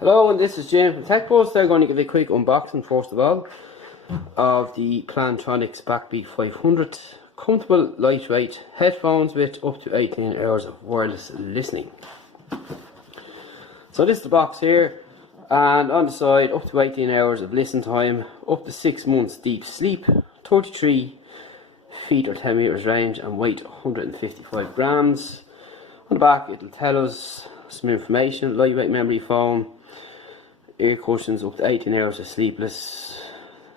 Hello, and this is Jim from TechBuzz. They're going to give a quick unboxing first of all of the Plantronics BackBeat 500 comfortable lightweight headphones with up to 18 hours of wireless listening. So this is the box here, and on the side up to 18 hours of listen time, up to 6 months deep sleep, 33 feet or 10 meters range, and weight 155 grams. On the back it'll tell us some information: lightweight memory foam, ear cushions, up to 18 hours of sleepless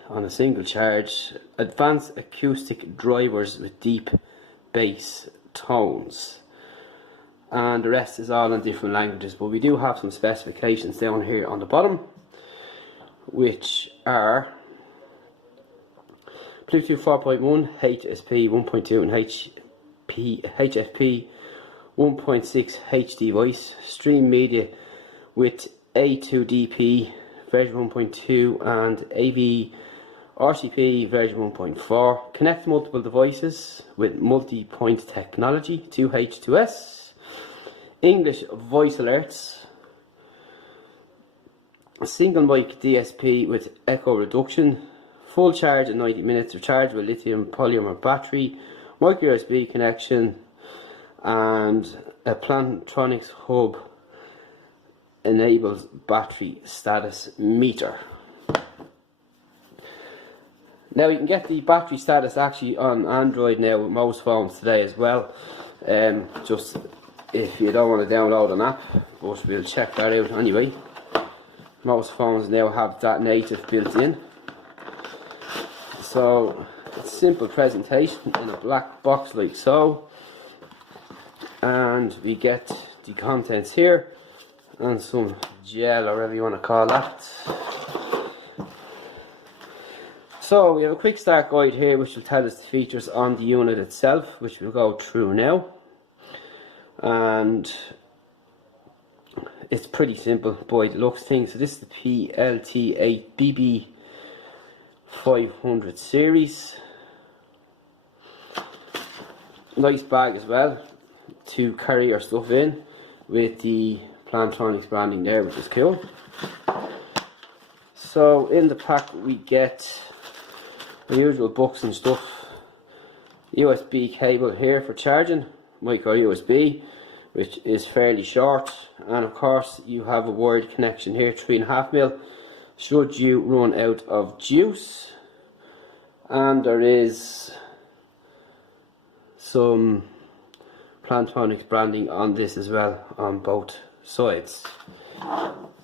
on a single charge, advanced acoustic drivers with deep bass tones, and the rest is all in different languages. But we do have some specifications down here on the bottom, which are Bluetooth 4.1, HSP 1.2 and HFP 1.6 HD voice, stream media with A2DP version 1.2 and AV RCP version 1.4, connect multiple devices with multi-point technology, 2H2S, English voice alerts, a single mic DSP with echo reduction, full charge in 90 minutes, rechargeable lithium polymer battery, micro USB connection, and a Plantronics hub enables battery status meter. Now you can get the battery status actually on Android now with most phones today as well, just if you don't want to download an app, but we'll check that out anyway. Most phones now have that native built in. So it's a simple presentation in a black box like so, and we get the contents here and some gel or whatever you want to call that. So we have a quick start guide here which will tell us the features on the unit itself, which we'll go through now, and it's pretty simple by the looks thing. So this is the PLT8BB 500 series. Nice bag as well to carry your stuff in with the Plantronics branding there, which is cool. So in the pack we get the usual books and stuff, USB cable here for charging, micro USB, which is fairly short, and of course you have a wired connection here, 3.5mm, should you run out of juice. And there is some Plantronics branding on this as well on both sides.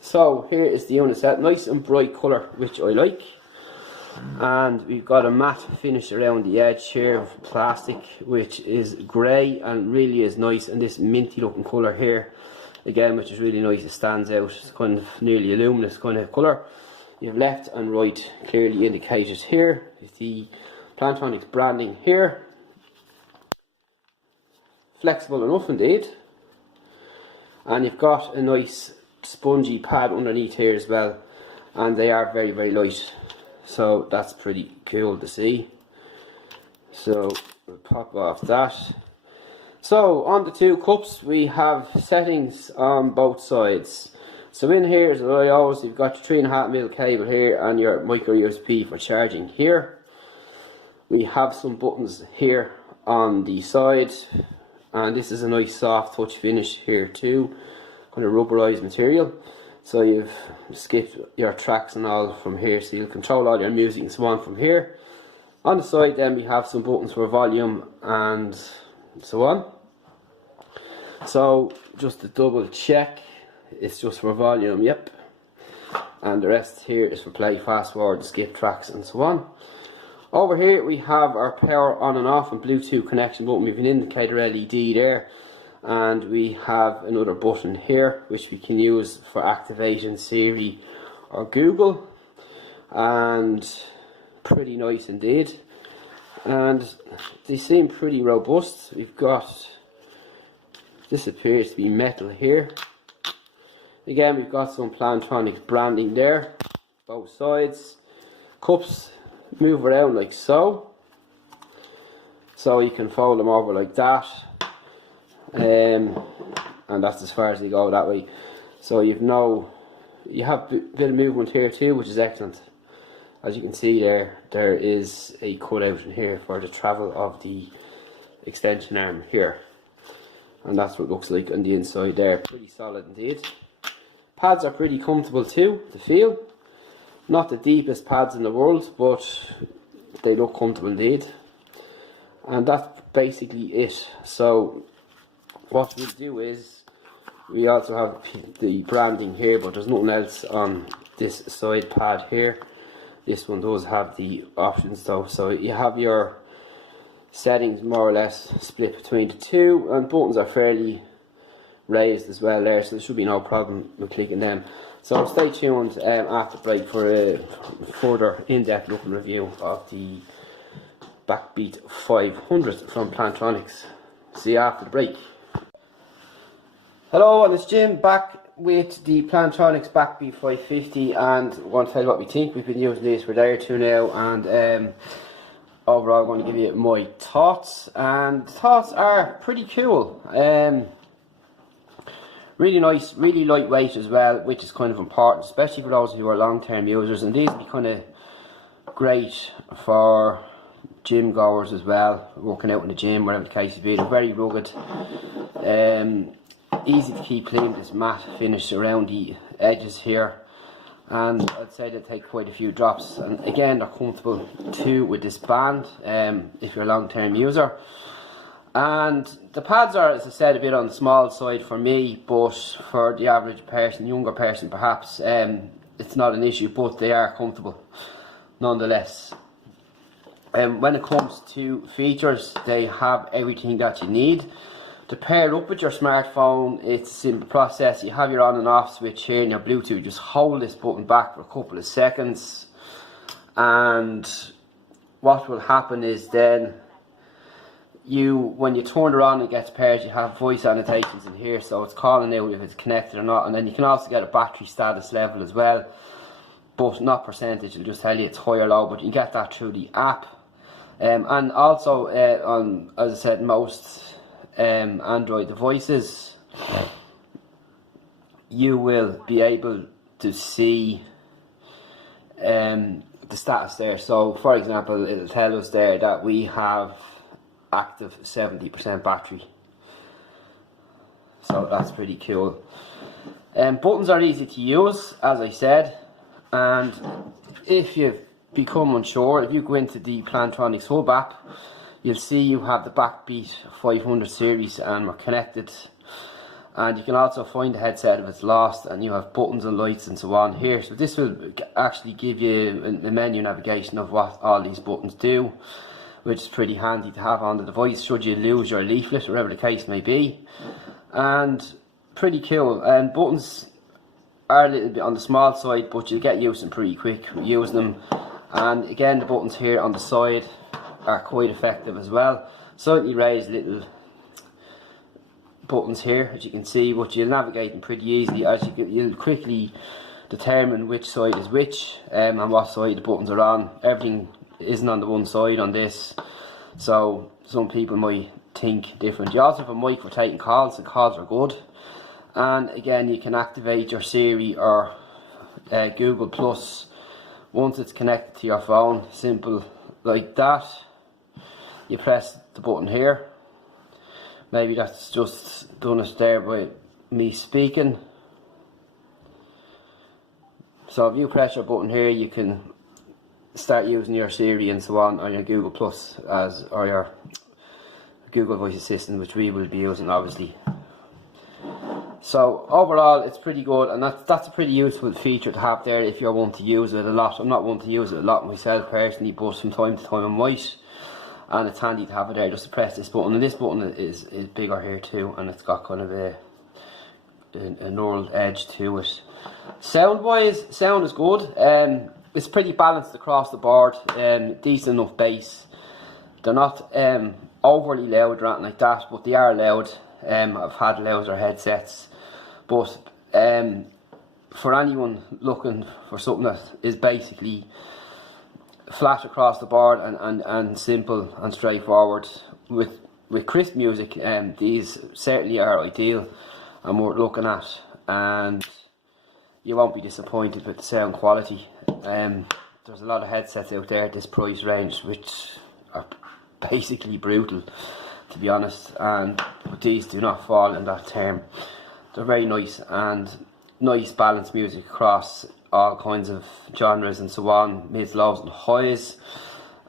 So here is the unit set, nice and bright colour, which I like, and we've got a matte finish around the edge here of plastic, which is grey and really is nice, and this minty looking colour here again, which is really nice. It stands out. It's kind of nearly a luminous kind of colour. You have left and right clearly indicated here. The Plantronics branding here, flexible enough indeed, and you've got a nice spongy pad underneath here as well, and they are very, very light, so that's pretty cool to see. So we'll pop off that. So on the two cups we have settings on both sides. So in here, as I always, you've got your 3.5mm cable here and your micro USB for charging here. We have some buttons here on the side, and this is a nice soft touch finish here too, kind of rubberized material. So you've skipped your tracks and all from here, so you'll control all your music and so on from here. On the side then we have some buttons for volume and so on. So just to double check, it's just for volume, yep, and the rest here is for play, fast forward, skip tracks and so on. Over here we have our power on and off and Bluetooth connection button. We have an indicator LED there, and we have another button here which we can use for activation Siri or Google, and pretty nice indeed, and they seem pretty robust. We've got, this appears to be metal here. Again, we've got some Plantronics branding there, both sides. Cups move around like so, so you can fold them over like that, and that's as far as they go that way. So you've no you have a bit of movement here too, which is excellent. As you can see there is a cutout in here for the travel of the extension arm here. And that's what it looks like on the inside there. Pretty solid indeed. Pads are pretty comfortable too, to feel. Not the deepest pads in the world, but they look comfortable indeed. And that's basically it. So what we'll do is, we also have the branding here, but there's nothing else on this side pad here. This one does have the options though, so you have your settings more or less split between the two, and buttons are fairly raised as well there, so there should be no problem with clicking them. So stay tuned after break for a further in-depth look and review of the BackBeat 500 from Plantronics. See you after the break. Hello, and it's Jim back with the Plantronics BackBeat 550, and I want to tell you what we think. We've been using this for a day or two now, and overall I'm going to give you my thoughts, and the thoughts are pretty cool. Really nice, really lightweight as well, which is kind of important, especially for those who are long-term users, and these will be kind of great for gym goers as well, working out in the gym, whatever the case may be. They're very rugged, easy to keep clean, this matte finish around the edges here, and I'd say they take quite a few drops, and again they're comfortable too with this band if you're a long-term user. And the pads are, as I said, a bit on the small side for me, but for the average person, younger person perhaps, it's not an issue, but they are comfortable nonetheless. When it comes to features, they have everything that you need. To pair up with your smartphone, it's a simple process. You have your on and off switch here in your Bluetooth. Just hold this button back for a couple of seconds, and what will happen is then when you turn it on, it gets paired. You have voice annotations in here, so it's calling out if it's connected or not, and then you can also get a battery status level as well, but not percentage. It'll just tell you it's high or low, but you can get that through the app. And also on, as I said, most Android devices, you will be able to see the status there. So for example, it'll tell us there that we have active 70% battery, so that's pretty cool. Buttons are easy to use, as I said, and if you've become unsure, if you go into the Plantronics Hub app, you'll see you have the BackBeat 500 series and we're connected, and you can also find the headset if it's lost, and you have buttons and lights and so on here. So this will actually give you a menu navigation of what all these buttons do, which is pretty handy to have on the device should you lose your leaflet or whatever the case may be. And pretty cool. And buttons are a little bit on the small side, but you'll get used to them pretty quick using them. And again, the buttons here on the side are quite effective as well. Slightly raised little buttons here, as you can see, but you'll navigate them pretty easily, as you'll quickly determine which side is which, and what side the buttons are on. Everything isn't on the one side on this, so some people might think different. You also have a mic for taking calls, and calls are good. And again, you can activate your Siri or Google Plus once it's connected to your phone. Simple like that. You press the button here. Maybe that's just done it there by me speaking. So if you press your button here, you can start using your Siri and so on your Google Plus or your Google Voice Assistant, which we will be using obviously. So overall it's pretty good, and that's a pretty useful feature to have there if you're one to use it a lot. I'm not one to use it a lot myself personally, but from time to time I might, and it's handy to have it there just to press this button. And this button is bigger here too, and it's got kind of a knurled edge to it. Sound wise, sound is good. It's pretty balanced across the board, decent enough bass. They're not overly loud or anything like that, but they are loud. I've had louder headsets, but for anyone looking for something that is basically flat across the board and simple and straightforward with crisp music, these certainly are ideal and worth looking at. And you won't be disappointed with the sound quality. There's a lot of headsets out there at this price range which are basically brutal, to be honest, but these do not fall in that term. They're very nice, and nice balanced music across all kinds of genres and so on, mids, lows and highs.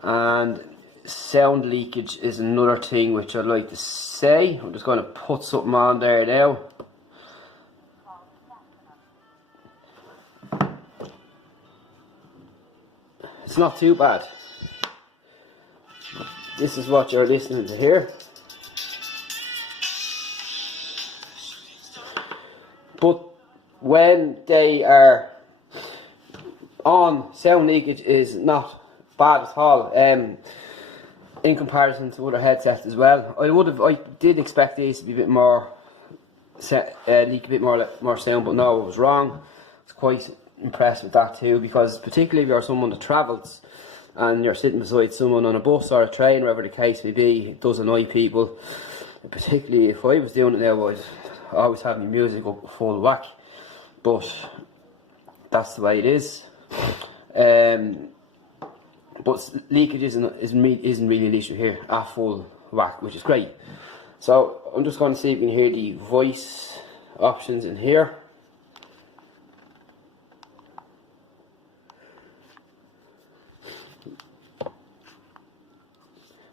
And sound leakage is another thing which I'd like to say. I'm just going to put something on there now. It's not too bad. This is what you're listening to here. But when they are on, sound leakage is not bad at all. In comparison to other headsets as well. I did expect these to be a bit more leak a bit more sound, but no, I was wrong. I was quite impressed with that too, because particularly if you're someone that travels and you're sitting beside someone on a bus or a train, wherever the case may be, it does annoy people. Particularly if I was doing it now, I'd always have my music up full whack, but that's the way it is. But leakage isn't really an issue here at full whack, which is great. So I'm just going to see if you can hear the voice options in here.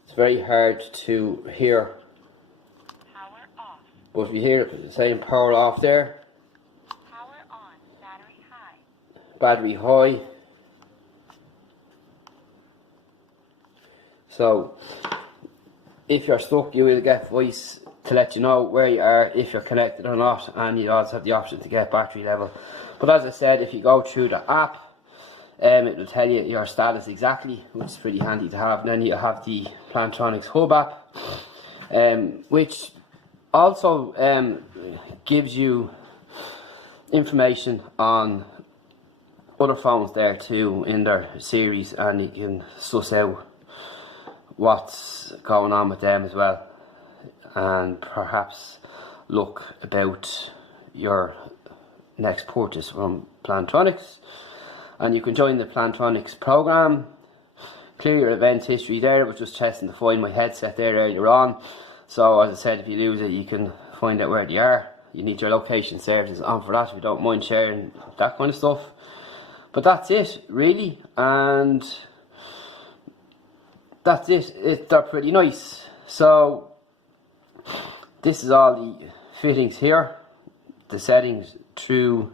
It's very hard to hear. Power off. But if you hear it saying power off there. Power on. Battery high. Battery high. So if you're stuck, you will get voice to let you know where you are, if you're connected or not, and you also have the option to get battery level. But as I said, if you go through the app, it will tell you your status exactly, which is pretty handy to have. And then you have the Plantronics Hub app, which also gives you information on other phones there too in their series, and you can suss out what's going on with them as well, and perhaps look about your next purchase from Plantronics. And you can join the Plantronics program, clear your event history there. I was just testing to find my headset there earlier on, so as I said, if you lose it you can find out where they are. You need your location services on for that if you don't mind sharing that kind of stuff. But that's it really, and that's it. They're pretty nice. So this is all the fittings here, the settings through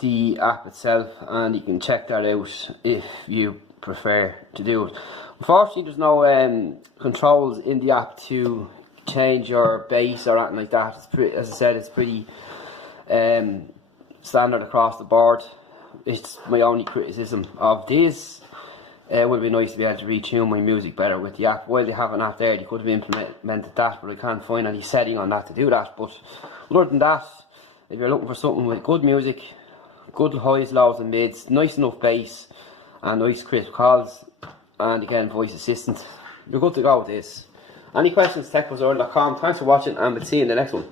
the app itself, and you can check that out if you prefer to do it. Unfortunately there's no controls in the app to change your bass or anything like that. It's pretty, as I said, it's pretty standard across the board. It's my only criticism of this. It would be nice to be able to retune my music better with the app. While they have an app there, they could have implemented that, but I can't find any setting on that to do that. But other than that, if you're looking for something with good music, good highs, lows and mids, nice enough bass and nice crisp calls, and again voice assistant, you're good to go with this. Any questions, techbuzzworld.com. Thanks for watching, and we'll see you in the next one.